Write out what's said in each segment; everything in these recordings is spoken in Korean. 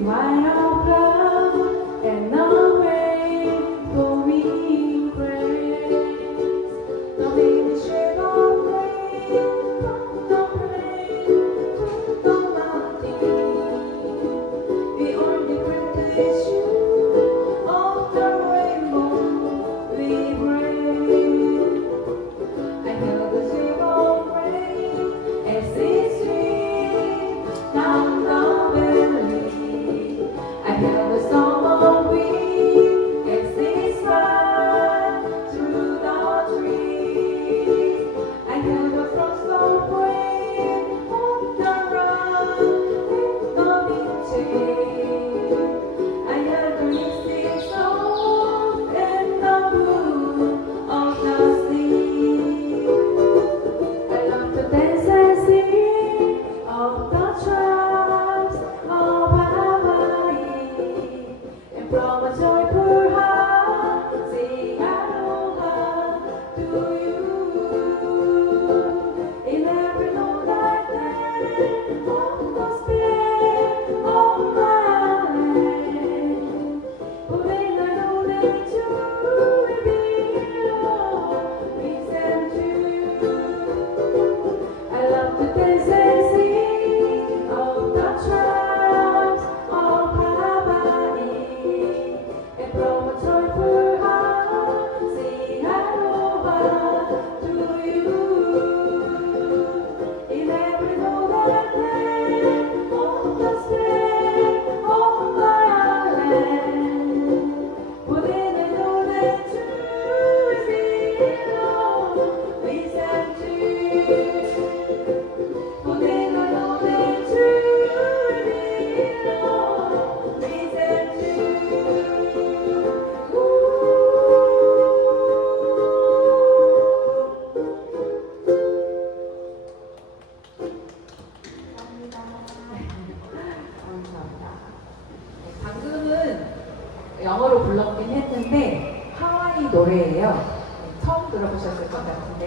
smile of love and no way for me praise. No in the shape of rain, from the plain to the mountain. The only privilege you of the rainbow we bring. I hear the shape of rain as it streams down the valley. I hear the song of wind as it slides through the trees. I hear the frost of rain on the rock and the beaches. I hear the mystic song and the blue of the sea. I love to dance and sing of the tribes of Hawaii, and from a joyful heart sing aloha to you. In every note I play on the span of my land, putting the note into reveal peace and truth. I love to dance and sing of the tribes of Hawaii, and from a joyful heart sing aloha to you. In every note I play on the span of my land, putting a note into reveal peace and truth. Putting a note into reveal peace and truth. 감사합니다. 방금은 영어로 불렀긴 했는데 하와이 노래예요. 처음 들어보셨을 것 같은데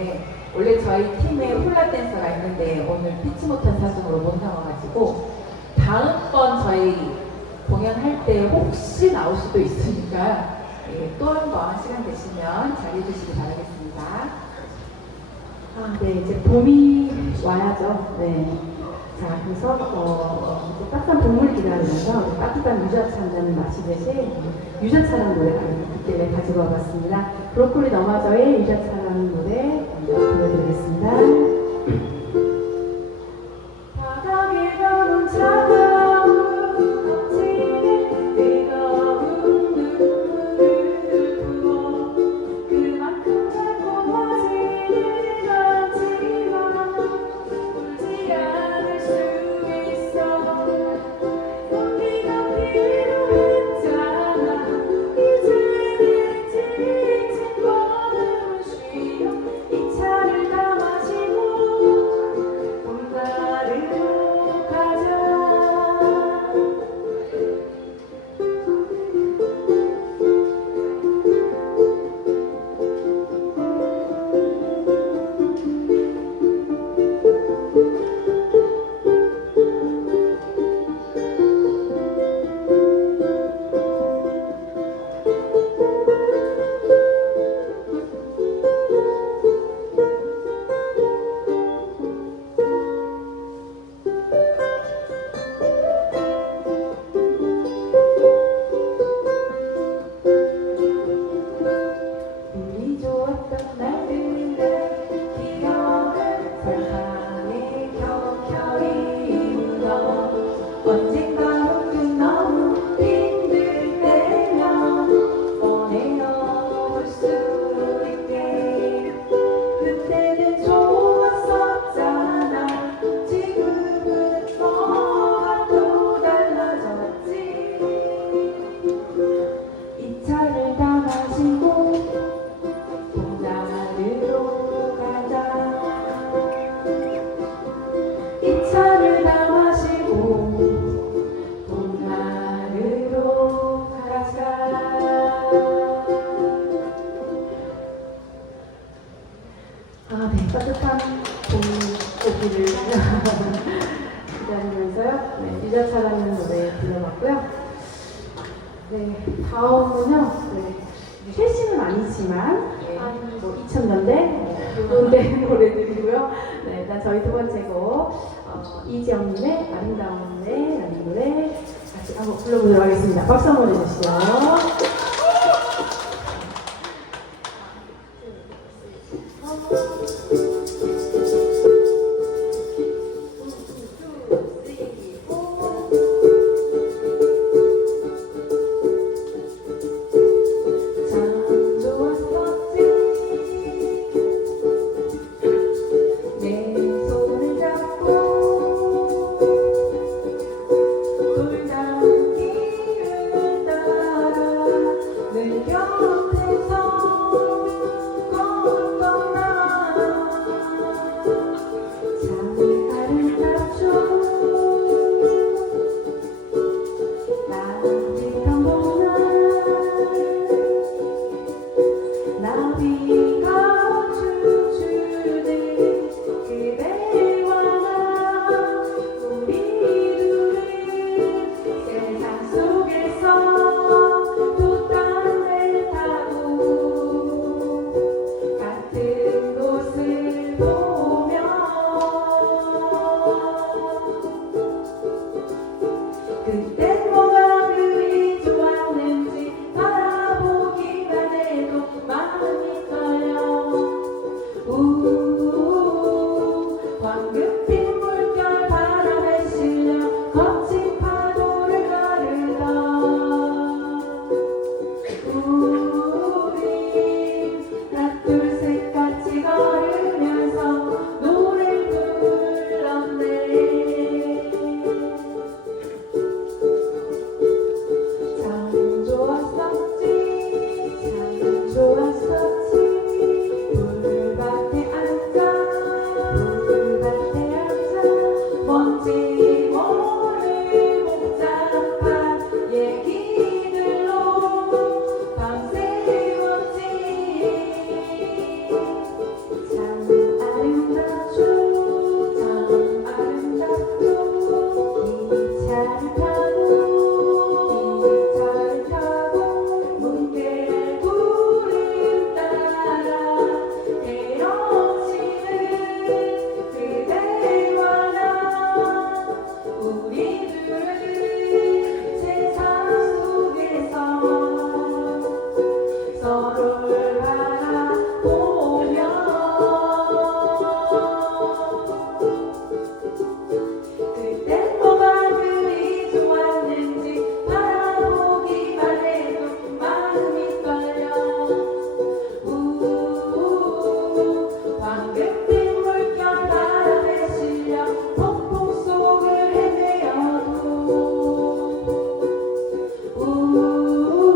원래 저희 팀에 훌라 댄서가 있는데 오늘 피치 못한 사정으로 못 나와가지고 다음번 저희 공연할 때 혹시 나올 수도 있으니까 또 한 번 시간 되시면 자리해 주시기 바라겠습니다. 네, 이제 봄이 와야죠. 네. 자, 그래서 이제 따뜻한 봄을 기다리면서 따뜻한 유자차 한 잔을 마시듯이 유자차라는 노래를 그때 가지고 와봤습니다. 브로콜리 너마저의 유자차라는 노래 보여드리겠습니다. 바닥에 넣은 차가운 껍질에 뜨거운 눈물을 부어 그만큼 달콤하지는 않지만 울지 않을 수 있어. 용기가 필요했잖아. 이제는 지친 걸음을 쉬어 이 차를 다 마시고 봄가르로 가자. 우리 좋았던 날들의 기억은 설탕에 켜켜이 묻어 언젠가는 너무 힘들 때면 보내어 줄 수 있게. 그때는 좋았었잖아. 지금은 뭐가 또 달라졌지. 이 차를 다 마시고 봄나루로 가자. 이 차를 다 마시고 봄나루로 가자. 네, 따뜻한 봄 고기를 기다리면서요. 네, 유자차라는 노래 불러봤고요. 같고요. 네, 다음은요. 네, 최신은 아니지만 네. 한뭐 2000년대 요런데 노래들이고요. 네, 일단 저희 두 번째 곡 이지영님의 아름다운 내라는 노래 같이 한번 불러보도록 하겠습니다. 박수 한번 해주시죠. 참 좋았었지 내 손을 잡고 돌던 길을 따라 늘 곁에서 걷던 나 참 아름답죠 나비가 보나 나비가 춤추네 그대와 나 우리 둘은 세상 속에서 또 다른 배 타고 같은 곳을 보며 그땐 뭐가 그리 좋았는지 바라보기만 해도 마음이 떨려 황금빛 물결 바람에 실려 거친 파도를 가르던 우린 하나 둘 셋 같이 걸으면서 노래 불렀네 참 좋았었지 참 좋았었지 불밭에 앉아 뭔지 모를 복잡한 얘기들로 밤새웠지 참 아름답죠 참 아름답죠 기차를 타고 뭉게 구름 따라 헤엄치는 그대와 나 우리 둘은 세상 속에서 서로를 바라보며 그땐 뭐가 그리 좋았는지 바라보기만 해도 마음이 떨려 황금빛 물결 바람에 실려 폭풍 속을 헤매어도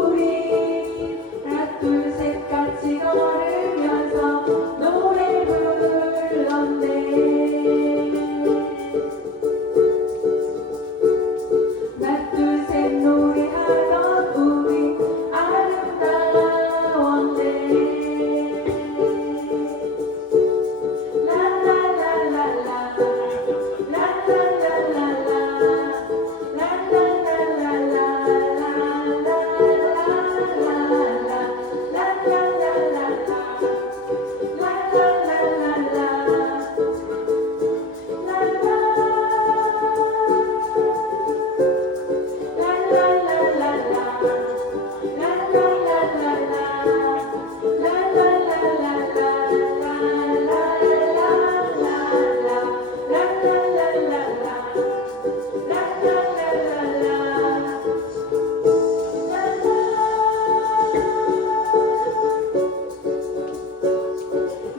우리 하나 둘 셋 같이 걸으면서 노래 불렀네 하나 둘 셋 노래하던 우리 아름다웠네 라라라라라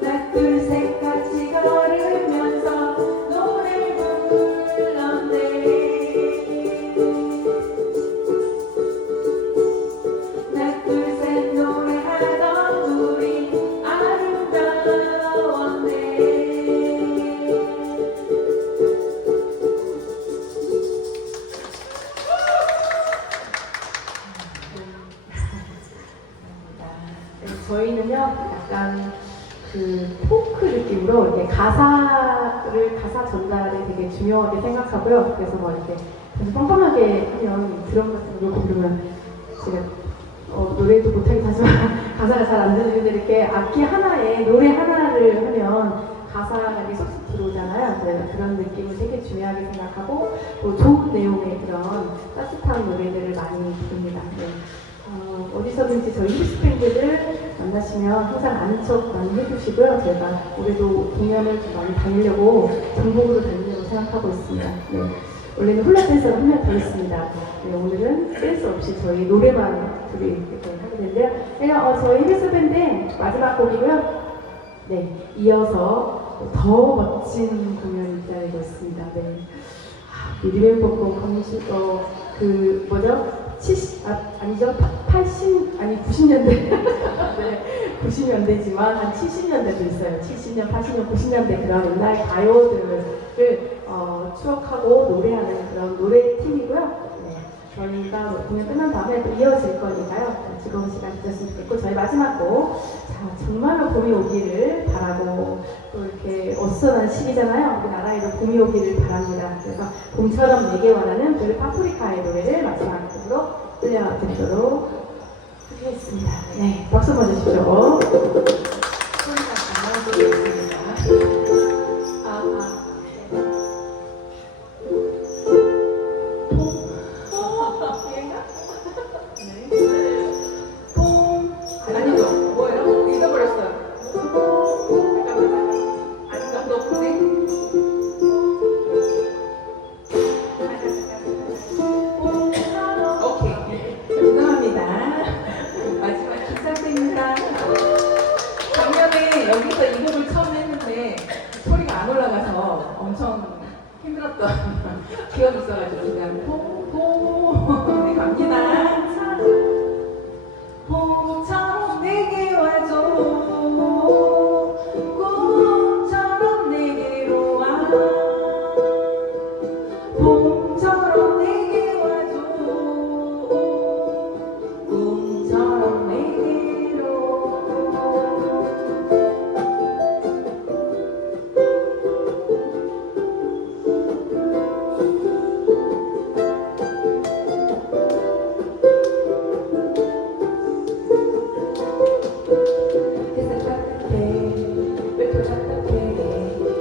하나 둘 셋 같이 걸으면서 노래 불렀네 하나 둘 셋 노래하던 우리 아름다웠네 저희는요, 약간 그 포크 느낌으로 이렇게 가사 전달이 되게 중요하게 생각하고요. 그래서 뭐 이렇게 그래서 뻔뻔하게 하면 드럼 같은 거 부르면 제가 노래도 못하긴 하지만 가사가 잘 안 들리는데 이렇게 악기 하나에 노래 하나를 하면 가사가 이렇게 쏙쏙 들어오잖아요. 그래서 그런 느낌을 되게 중요하게 생각하고 또 좋은 내용의 그런 따뜻한 노래들을 많이 부릅니다. 네. 어디서든지 저희 힙스밴드들 만나시면 항상 아는 척 많이 해주시고요. 제가 올해도 공연을 좀 많이 다니려고 전국으로 다니려고 생각하고 있습니다. 네. 원래는 홀라댄서를 한 명 더 있습니다. 네, 오늘은 댄스 없이 저희 노래만 둘이 이렇게 하게 되는데요. 네, 저희 힐스밴드 마지막 곡이고요. 네, 이어서 더 멋진 공연이 기다리고 있습니다. 네. 리멤버곡 그 뭐죠? 90년대 네, 90년대지만 한 70년대도 있어요. 70년, 80년, 90년대 그런 옛날 가요들을 추억하고 노래하는 그런 노래팀이고요. 네, 저희가 공연 끝난 다음에 또 이어질 거니까요. 즐거운 시간 되셨으면 좋겠고 저희 마지막 곡 정말로 봄이 오기를 바라고 또 이렇게 어수선한 시기잖아요. 우리나라에도 봄이 오기를 바랍니다. 그래서 봄처럼 내게 원하는 블루 파프리카의 노래를 마지막 곡으로 들려드리도록 하겠습니다. 네, 박수 한번 주십시오. 소리가 잘 나오고 있습니다. 아니죠. 뭐예요? 잊어버렸어요. 잠깐만. 아닌가? 높은데? 오케이. 죄송합니다. 마지막 긴장됩니다. 작년에 여기서 이 곡을 처음 했는데 소리가 안 올라가서 엄청 힘들었던 기억이 있어가지고 그냥 봄 네, 갑니다. 봄처럼 내게 와줘 꿈처럼 내게로 와 봄처럼 내게 와줘 꿈처럼 내게로 햇살 따뜻해 외톨 답답해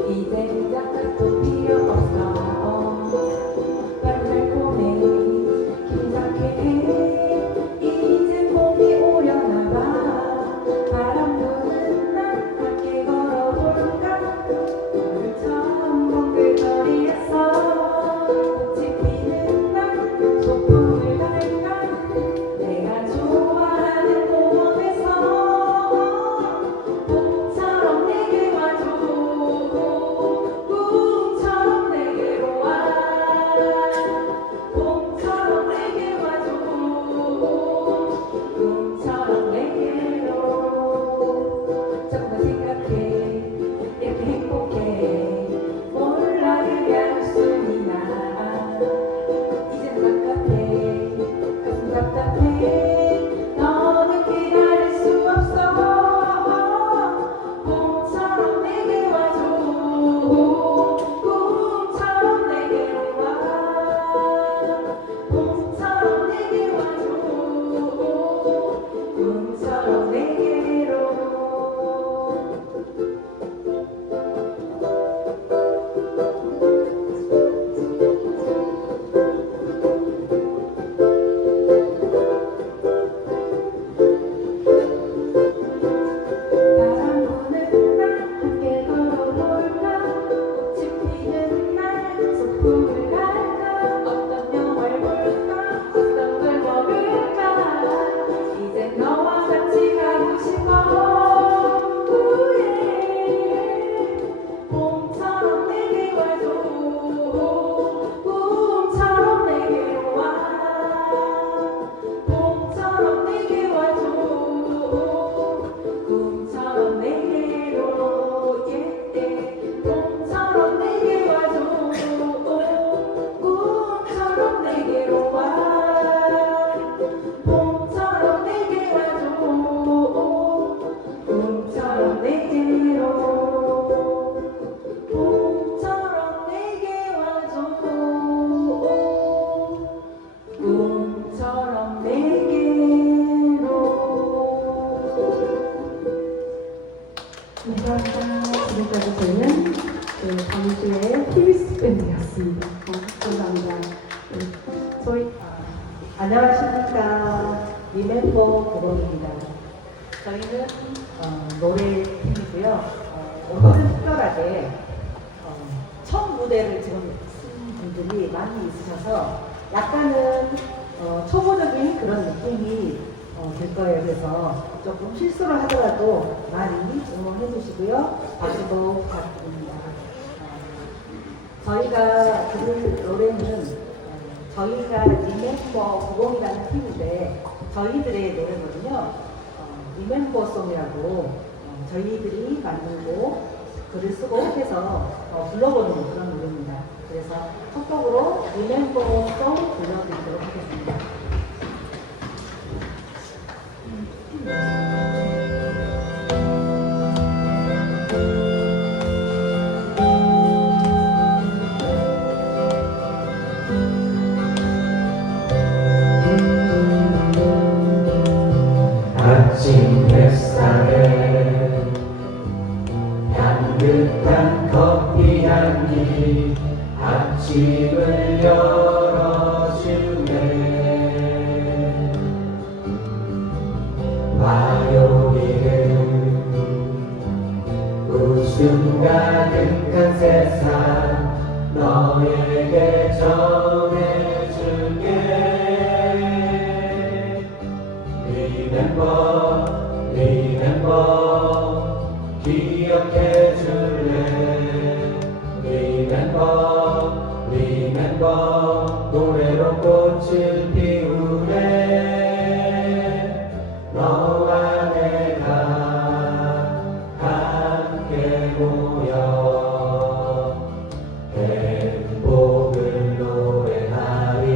이제 작가도 필요 없어 안녕하십니까. 리멤버 고범입니다. 저희는 노래 팀이고요. 오늘은 특별하게 첫 무대를 지금 쓴 분들이 많이 있으셔서 약간은 초보적인 그런 느낌이 될 거예요. 그래서 조금 실수를 하더라도 많이 응원해 주시고요. 박수도 부탁드립니다. 저희가 부를 노래는 저희가 리멤버 90이라는 팀인데 저희들의 노래거든요. 리멤버송이라고 저희들이 만들고 글을 쓰고 해서 불러보는 그런 노래입니다. 그래서 첫 곡으로 리멤버송 불러드리도록 하겠습니다. 아침 햇살에 향긋한 커피 향기 아침을 열어주네. 화요일은 웃음 가득한 세상 너에게 전해줄게. Remember, 기억해 줄래. Remember, 노래로 꽃을 피우네. 너와 내가 함께 모여 행복을 노래하리.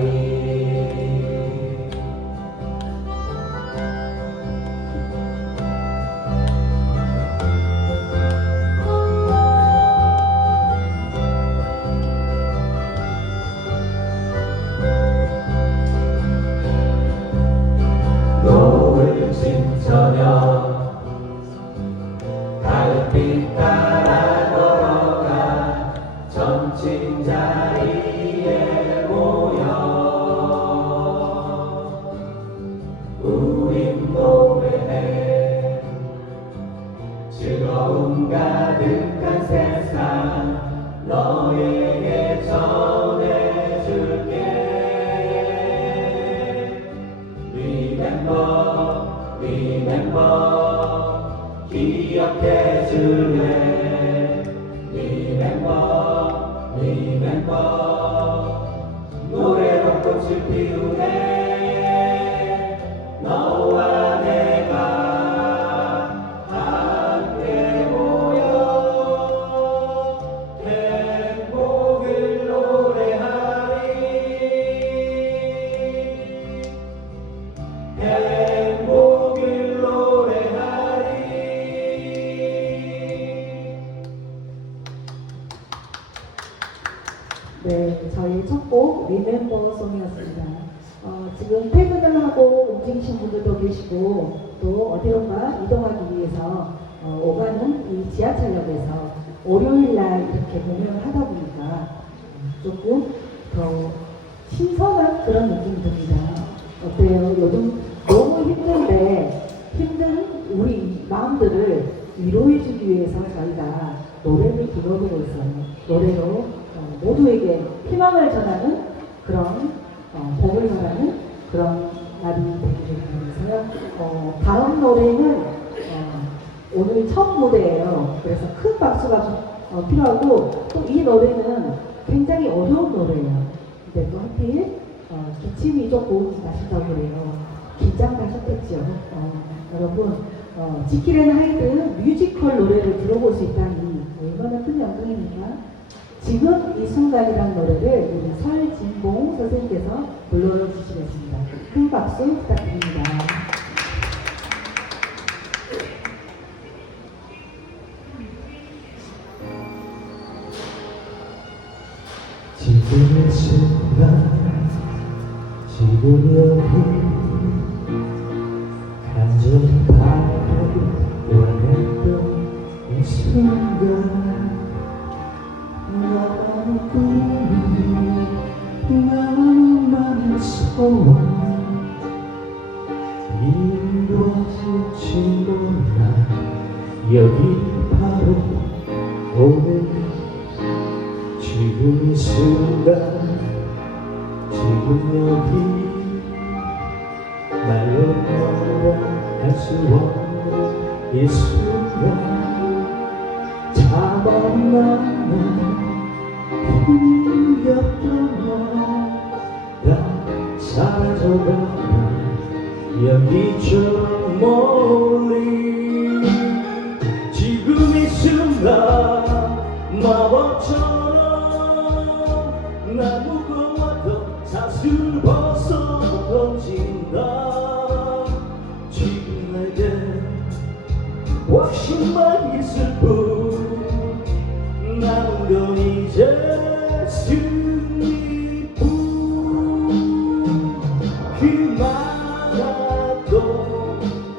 노을진 저녁 달빛 따라 걸어가 점심 자리에 모여 우린 노래해. 즐거움 가득한 세상 너에게 전해줄게. Remember, 기억해 줄래. Remember, 노래로 꽃을 피우네. 너와 내가 함께 모여 행복을 노래하리. 행복을 노래하리. 네, 저희 첫 곡 리멤버 송이었습니다. 지금 퇴근을 하고 움직이신 분들도 계시고 또 어디론가 이동하기 위해서 오가는 이 지하철역에서 월요일 날 이렇게 공연을 하다 보니까 조금 더 신선한 그런 느낌이 듭니다. 어때요? 요즘 너무 힘든데 힘든 우리 마음들을 위로해주기 위해서 저희가 노래를 불러보고 있어요. 노래로 모두에게 희망을 전하는 그런 복을 전하는 그런 날이 되기를 바라면서요. 다음 노래는 오늘 첫 무대예요. 그래서 큰 박수가 필요하고 또 이 노래는 굉장히 어려운 노래예요. 근데 또 하필 기침이 조금 나신다고 그래요. 긴장하셨겠죠. 여러분 지킬 앤 하이드 뮤지컬 노래를 들어볼 수 있다니 얼마나 큰 영광입니까? 지금 이 순간이라는 노래를 우리 설진봉 선생님께서 불러주시겠습니다. 큰 박수 부탁드립니다. 지금의 순간 지금 여기 간절히 바라고 원했던 이 순간 나는 꿈이 나는 많은 소원 여기 바로 오늘 지금 이 순간 지금 여기 말로 말할 수 없는 이 순간 잡아만난 힘겹던 나가 사라져가 여기 저 멀리 지금 이 순간 마법처럼 난 무거웠던 사슬 벗어 던진다 지금 내게 확신만 있을 뿐 남은 건 이제 승리뿐 그 많았던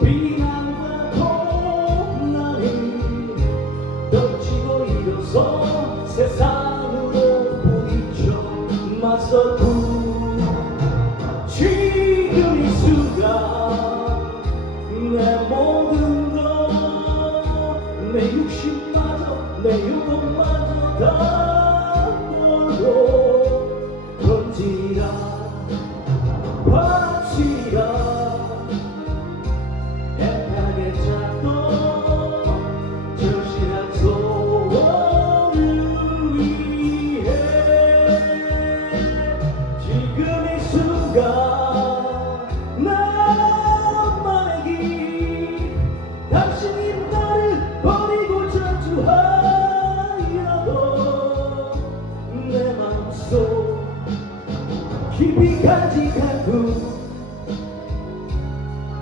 비난과 고난을 던지고 일어서 세상으로 부딪혀 맞섰고 지금 이 순간 내 모든 것내 육신마저 내 영혼마저 다 걸고 던지라 바치라 애타게 찾던 절실한 소원을 위해 지금 이 순간 나만의 길 당신이 나를 버리고 전주하여도 내 마음속 깊이 간직하고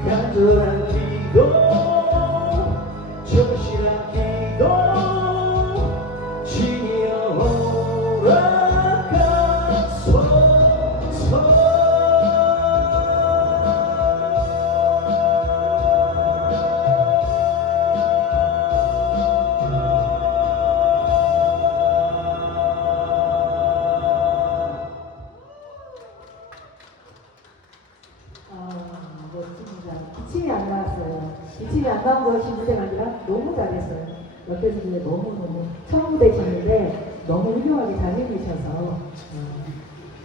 간절한 기도 절실한 기도 신이여 허락하소서 멋집니다. 기침이 안 나왔어요. 기침이 안 나온 것이 문제가 아니라 너무 잘했어요. 옆에서 그냥 너무너무 처음 무대셨는데 너무 훌륭하게 잘 해주셔서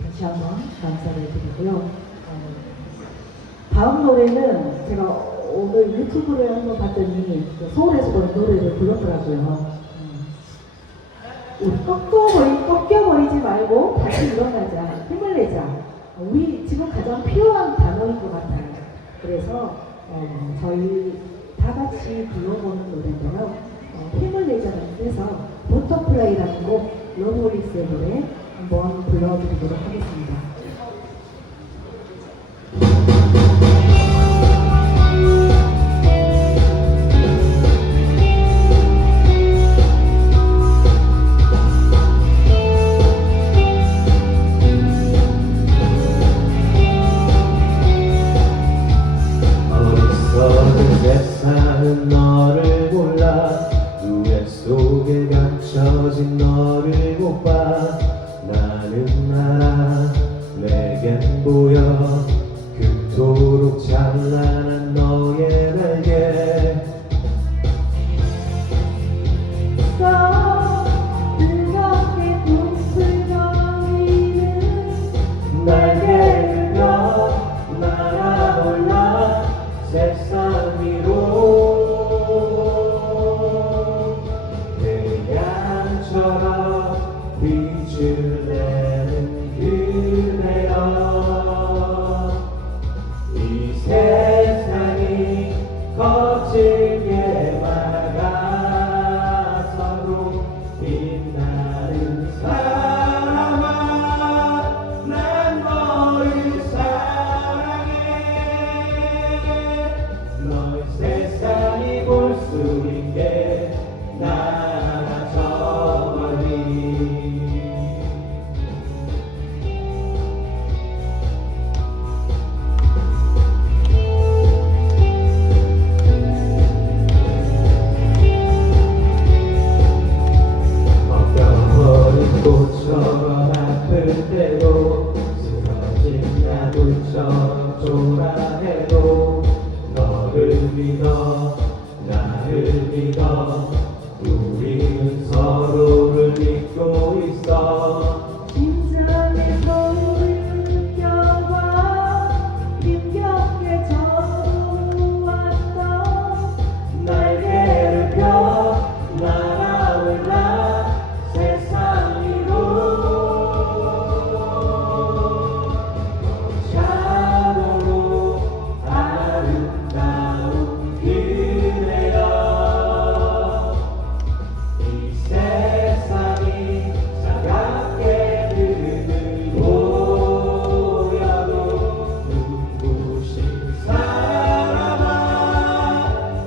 다시 한번 감사를 드리고요. 다음 노래는 제가 오늘 유튜브를 한번 봤더니 서울에서 보는 노래를 불렀더라고요. 우리 꺾여버리지 말고 다시 일어나자, 힘을 내자. 우리 지금 가장 필요한 단어인 것 같아요. 그래서 저희 다 같이 불러보는 노래인데요. 힘을 내자는 뜻에서 버터플라이라는 곡 러브홀릭스의 노래 한번 불러드리도록 하겠습니다. 세상은 너를 몰라 누에 속에 갇혀진 너를 못 봐 나는 알아 내겐 보여 그토록 찬란한 너의 날개 뜨겁게 꿈틀거리는 날개를 펴 날아올라 세상 위로 태양처럼 빛을 내는 그대여 이 세상이 거칠게 막아서도 빛나는 사람아 난 너를 사랑해 널 세상이 볼 수 있게 나가 저 멀리 꺾여버린 꽃처럼 아플 때도 쓰러진 야굴처럼 초라해도 너를 믿어 나를 믿어 우리는 서로를 믿고 있어 심장의 소리를 느껴봐 힘겹게 걸어왔던 날개를 펴 날아올라 세상 위로 참으로 아름다운 그대여 이 세상이 차갑게 들보여도 눈부신 사랑아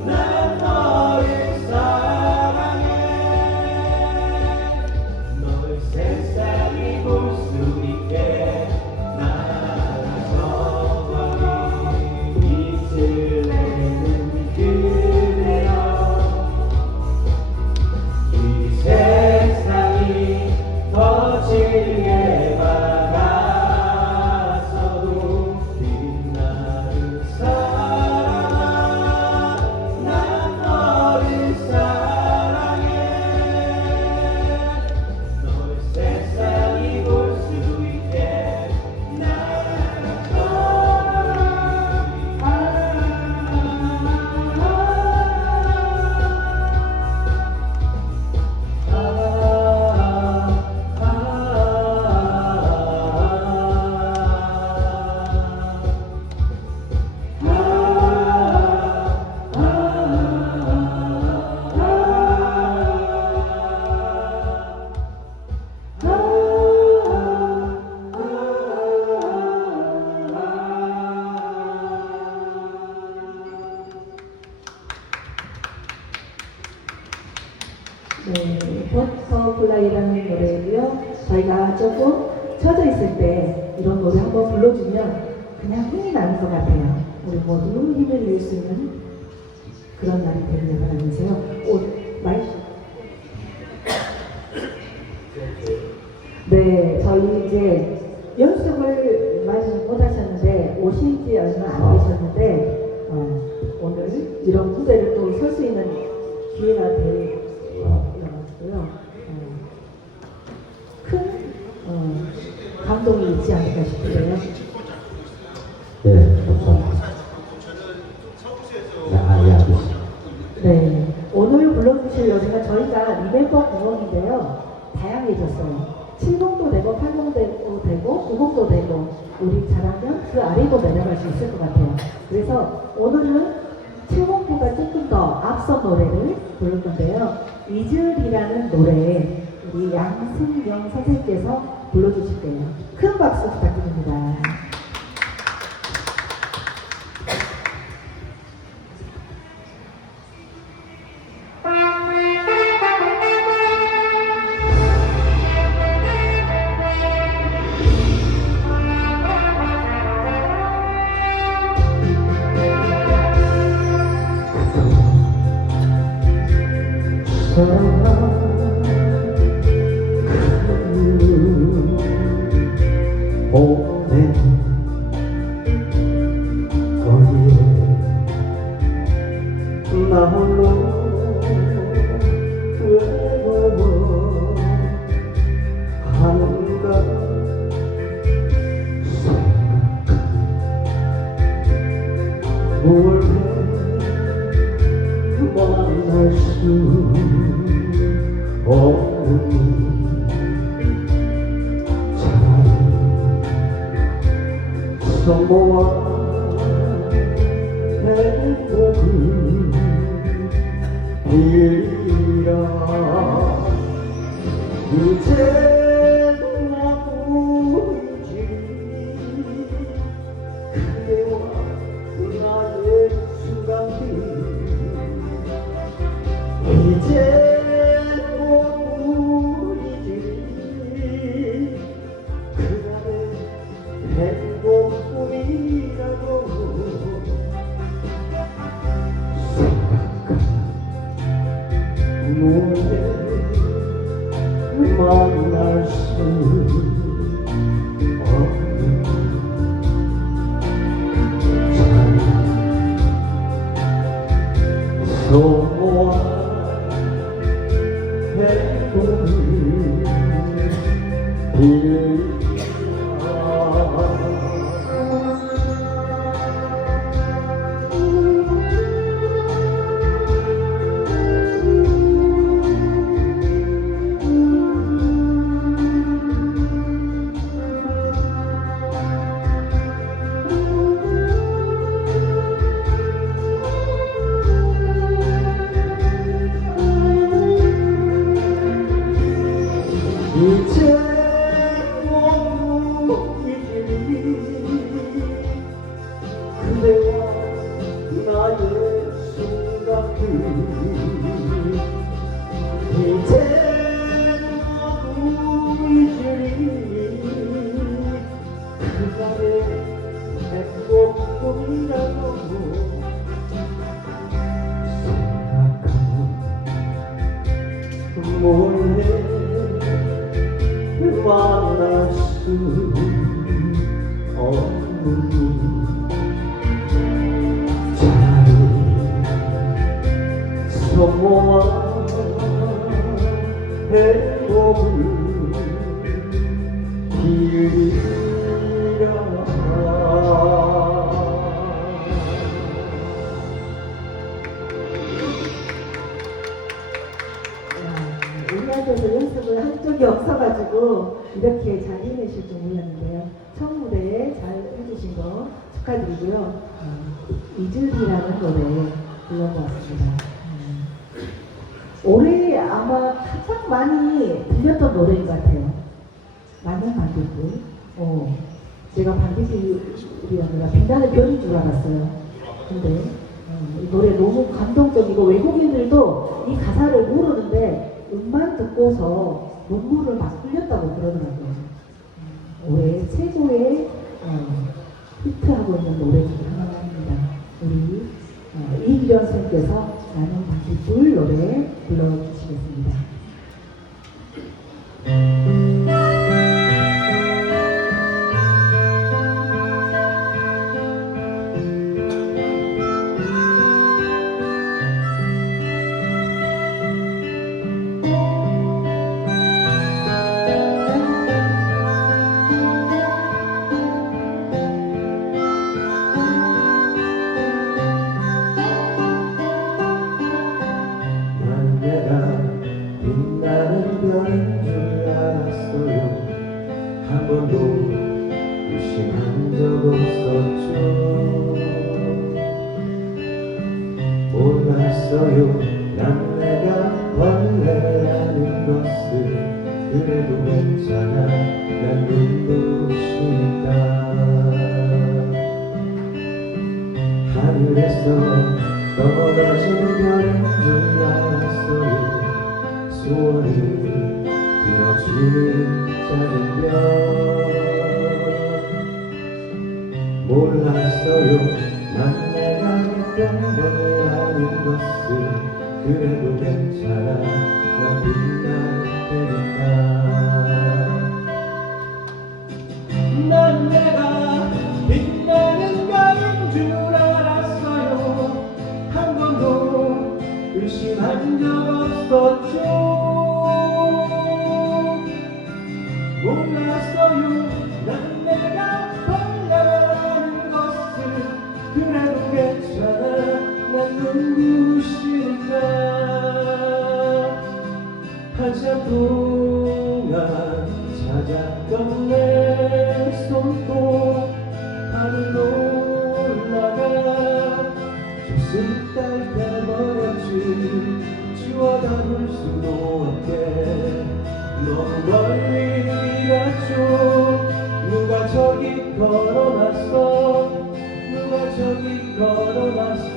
난 너를 사랑해 널 세상이 볼 수 있게 나라서 빛을 내는 그대여 이 세상이 더 질게 밝았어도 빛나는 사랑아 난 너를 사랑해 널 세상이 볼 수 있게 나라서 네, 버터플라이라는 노래고요. 저희가 조금 처져 있을 때 이런 노래 한번 불러주면 그냥 힘이 나는 것 같아요. 우리 모두 힘을 낼 수 있는 그런 날이 되길 바라면서요. 네, 저희 이제 연습을 많이 못 하셨는데 오신 지 얼마 안 되셨는데 오늘 이런 무대를 또 설 수 있는 기회가 될 것 같고요. 큰 감동이 있지 않을까 싶은데요. 네, 감사합니다. 네, 알겠습니다. 네, 오늘 불러주실 노래가 저희가 리멤버 구멍인데요. 다양해졌어요. 70도 되고 80도 되고 90도 되고 우리 잘하면 그 아래도 내려갈 수 있을 것 같아요. 그래서 오늘은 70보다 조금 더 앞선 노래를 부를 건데요. 잊을이라는 노래 우리 양승경 선생님께서 불러주실 거예요. 큰 박수 부탁드립니다. 오랜 거리에 나 홀로 외로워하는가 뭘 해 만날 수 없는 성모와 행복을 빌리라 이제 나 보이지 그대와 나의 순간들 이제 못 보이지 그날의 행복뿐이라고 생각한 무대 만날 없는 작은 소모와 행복을 기으리라. 우리한테도 연습을 한 적이 없어가지고 이렇게 잘 해내실 줄 몰랐는데요. 첫 무대에 잘 해주신 거 축하드리고요. 이슬이라는 노래 불러보았습니다. 올해 아마 가장 많이 들렸던 노래인 것 같아요. 많은 관객들. 제가 관객들이 아니라 빛나는 별인 줄 알았어요. 근데 이 노래 너무 감동적이고 외국인들도 이 가사를 모르는데 음만 듣고서 눈물을 막 흘렸다고 그러더라고요. 올해 최고의 히트하고 있는 노래 중에 하나입니다. 우리 이희련 선생님께서 나는 반딧불 노래 불러주시겠습니다. 빛나는 별인 줄 알았어요. 한 번도 의심한 적 없었죠. 몰랐어요. 난 내가 벌레라는 것을. 그래도 괜찮아. 난 눈부시니까. 하늘에서 떨어진 별인 줄 알았어요. 소원을 들어주는 작은 별. 몰랐어요. 난 내가 했던 거라는 것을. 그래도 괜찮아. 난 빛날 테니까. 난 내가 빛나는 별인 줄 알았어요. 한 번도 의심한 적 없었죠. 몰랐어요. 난 내가 벌레라는 것을. 그래도 괜찮아. 난 눈부시니까. 한참 동안 찾았던 내 손도 하늘로 올라가 좀 습달해버렸지. 지워 담을 수도 없게 너무 멀리 갔죠. 누가 저기 걸어놨어. 누가 저기 걸어놨어.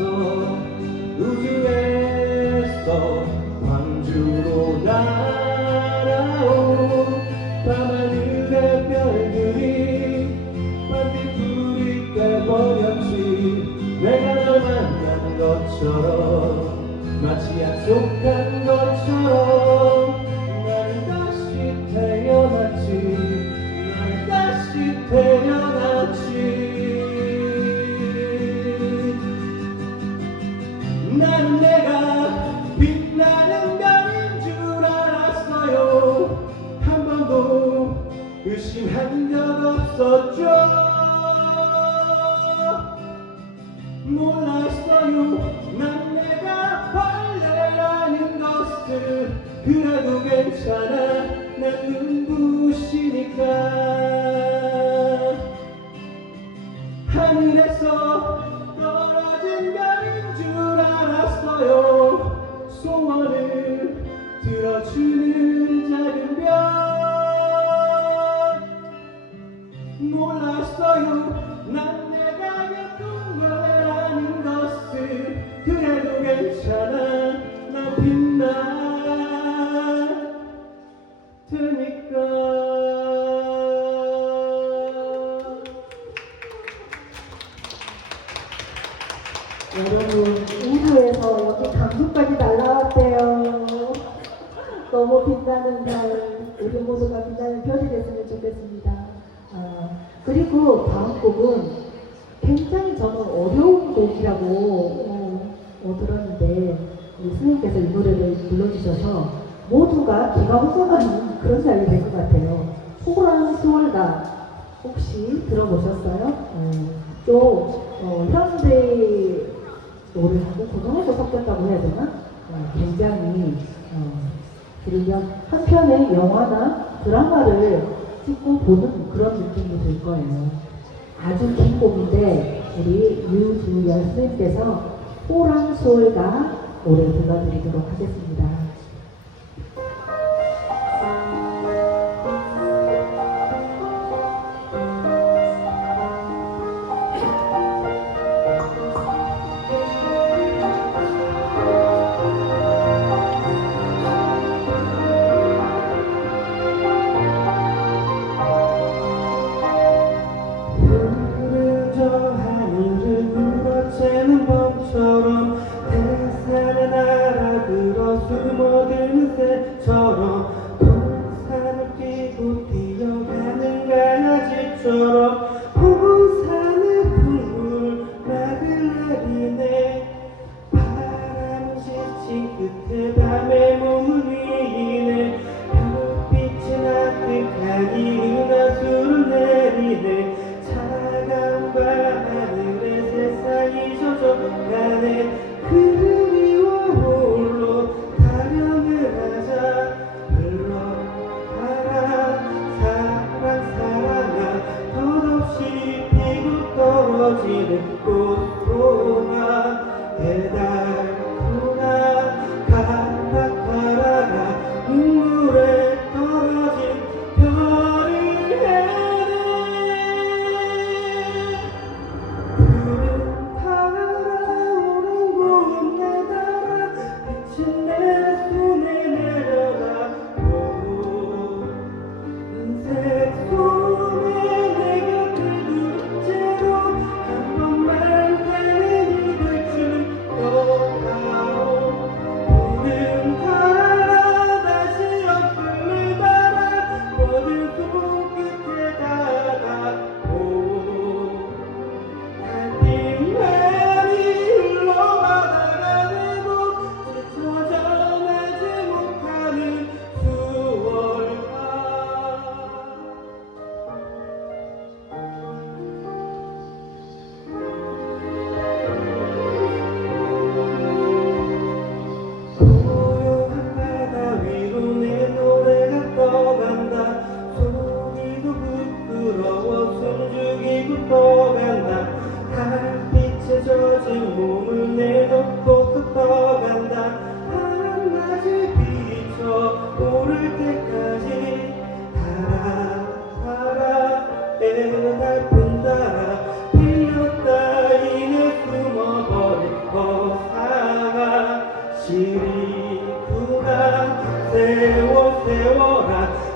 우주에서 광주로 날아온 밤하늘의 별들이 반딧불이 돼버렸지. 내가 널 만난 것처럼 마치 약속한 것처럼 나는 다시 태어났지. 나는 다시 태어났지. 난 내가 빛나는 별인 줄 알았어요. 한 번도 의심한 적 없었죠. 몰랐어요. 난 내가 벌레라는 것을. 그래도 괜찮아. 난 눈부시니까. 하늘에서 떨어진 별인 줄 알았어요. 소원을 들어주는 작은 별. 몰랐어요. 난 내가 예쁜 거라는 것을. 그래도 괜찮아. 난 빛날 테니까. 여러분, 우주에서 여기 강주까지 날라왔대요. 너무 빛나는 별, 우리 모두가 빛나는 별이 됐으면 좋겠습니다. 그리고 다음 곡은 굉장히 저는 어려운 곡이라고 들었는데 우리 스님께서 이 노래를 불러주셔서 모두가 귀가 호강하는 그런 자리가 될 것 같아요. 호랑 수월가 혹시 들어보셨어요? 또 현대 노래하고 고전하고 섞였다고 해야 되나? 굉장히 들으면 한편의 영화나 드라마를 찍고 보는 그런 느낌이 들 거예요. 아주 긴 곡인데 우리 유주연 선생님께서 호랑수월가 노래 불러드리도록 하겠습니다. 저 하늘을 굴러채는 범처럼 태산을 알아들어 숨어드는 새처럼 동산을 끼고 뛰어가는 강아지처럼 호산의 붕울 막을 내리네. 바람은 지친 끝에 밤에 몸을 위이네. 별빛이 나득하니 은하수를 내리네. 차가운 밤하늘에 세상이 젖어가네. 그리워 홀로 타령을 하자. 흘러가라 사랑 사랑아. 덧없이 피고 떨어지는 꽃송아. 해달구나 가라가라. 눈물에 떨어진 별을 해내. 푸른 달아오른 구름 내달아. 빛은 내 손에 내려다오. 은색 손에 내 곁을 두른 채로 한 번만 나는 입을 줄거다오. 푸른 달아 다시 없음을 바라. 모든 손끝에 닿아오. 달빛만이 흘러가다가 되고 지쳐 전하지 못하는 수월가. 고요한 바다 위로 내 노래가 떠간다. 소리도 부끄러워 숨죽이고 떠간다. 달빛에 젖은 몸을 내놓고서 떠간다. 한낮이 비쳐 오를 때까지 달아 달아 애달픈 달아. 피었다 이내 숨어버린 허사가 시리구나. 세워라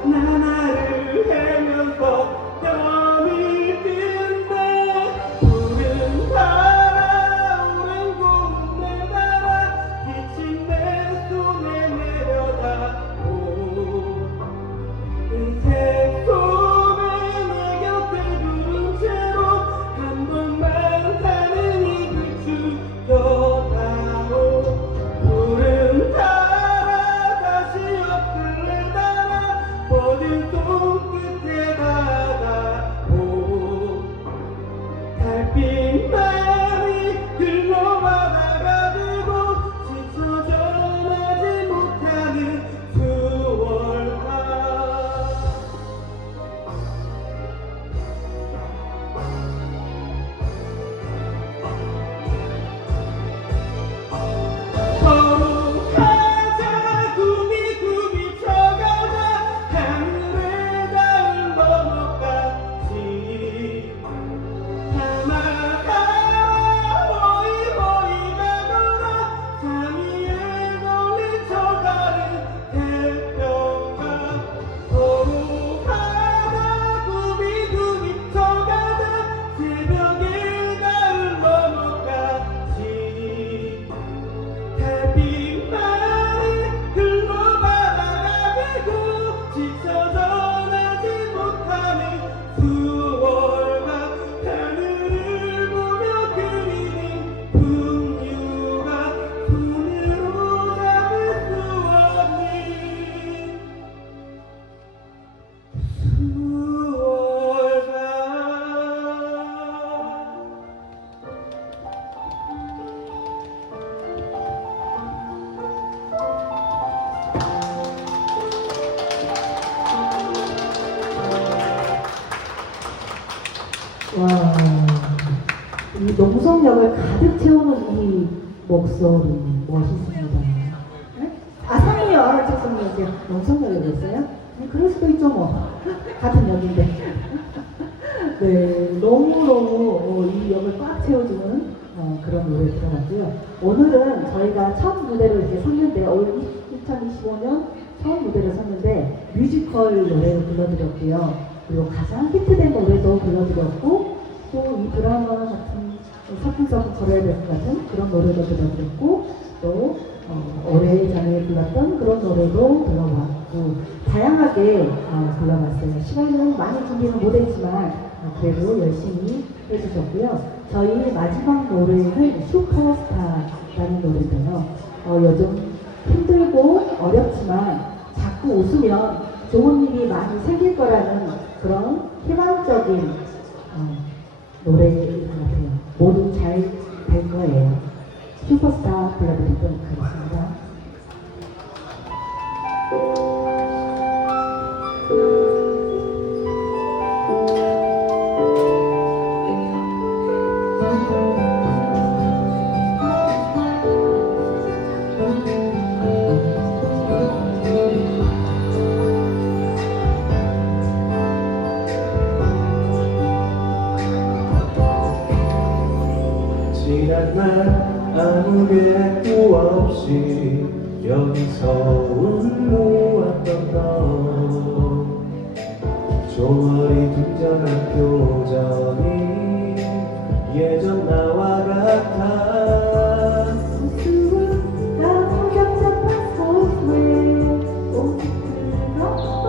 나날을 헤면서 땀이 든다. 푸른 달아 오른 구름 와, 이 농성력을 가득 채우는 이 목소리 멋있습니다. 네? 아, 상이요. 죄송해요. 농성력이었어요? 네, 그럴 수도 있죠, 뭐. 같은 역인데. 네, 너무너무 이 역을 꽉 채워주는 그런 노래 들어봤고요. 오늘은 저희가 첫 무대를 이렇게 섰는데, 2025년 처음 무대를 섰는데, 뮤지컬 노래를 불러드렸고요. 그리고 가장 히트된 노래도 불러드렸고, 또 이 드라마 같은 서풍서풍 걸어야 될 것 같은 그런 노래도 불러드렸고, 또 오래전에 불렀던 그런 노래도 불러봤고, 다양하게 불러봤어요. 시간은 많이 준비는 못했지만 그래도 열심히 해주셨고요. 저희 마지막 노래는 슈퍼스타라는 노래인데요. 요즘 힘들고 어렵지만 자꾸 웃으면 좋은 일이 많이 생길 거라는 그런 희망적인 노래인 것 같아요. 모두 잘 될 거예요. 슈퍼스타 불러드리도록 하겠습니다. 지난 날 아무 계획도 없이 여기서 울모았던 너 조월이 등장한 표정이 예전 나와 같아 모습은 너무 겹잡한 소리에 오직 그것만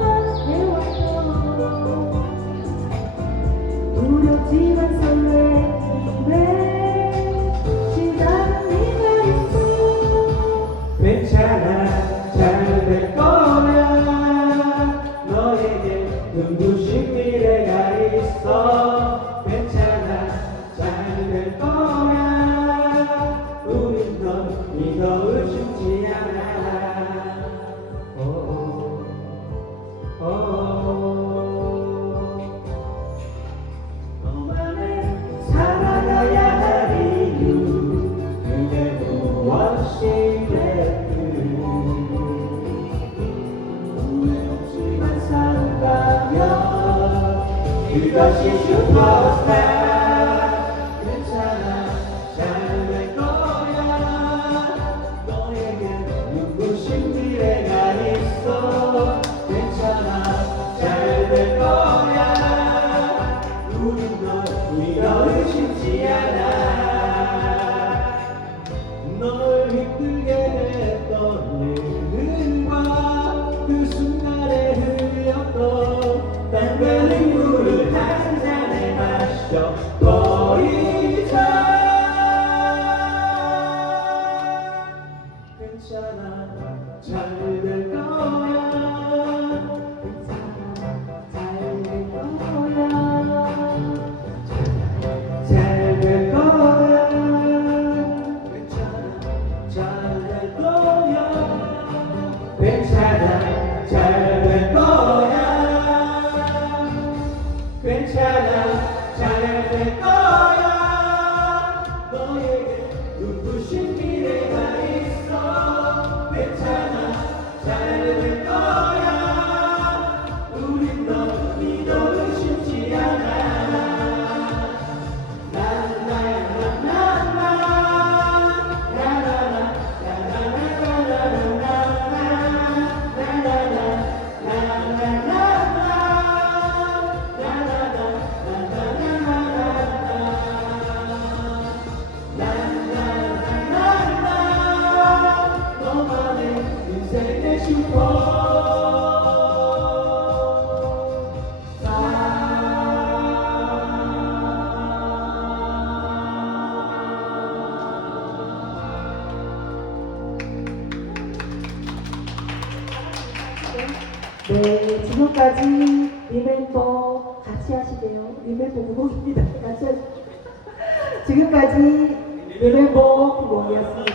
해왔어. 두렵지만 설레임에 괜찮아 잘 될 거야 너에게 눈부신 미래가 있어 괜찮아 잘 될 거야 우린 널 믿어 의심치 않아 너만을 살아가야 할 이유 그게 무엇인데 그것이 슈퍼스타 괜찮아 잘 될 거야 너에게 눈부신 미래가 있어 괜찮아 잘 될 거야 우린 널 믿어 의심치 않아 널 힘들게 했던 일들과 그 순간에 흘렸던 땀흘린 물을 한 잔에 마셔 버리자 괜찮아 잘 될 거야 잘 될 거야. 잘 될 거야 괜찮아 잘 될 거야 괜찮아 잘 될 거야 괜찮아 잘 될 거야 너에게 눈부신 미래가 있어 괜찮아 잘 될 거야 우린 널 믿어 의심치 않아 너만의 인생의 네, 지금까지 리멤버 같이 하시대요. 리멤버 구공입니다. 같이 하시죠. 지금까지 리멤버 구공이었습니다.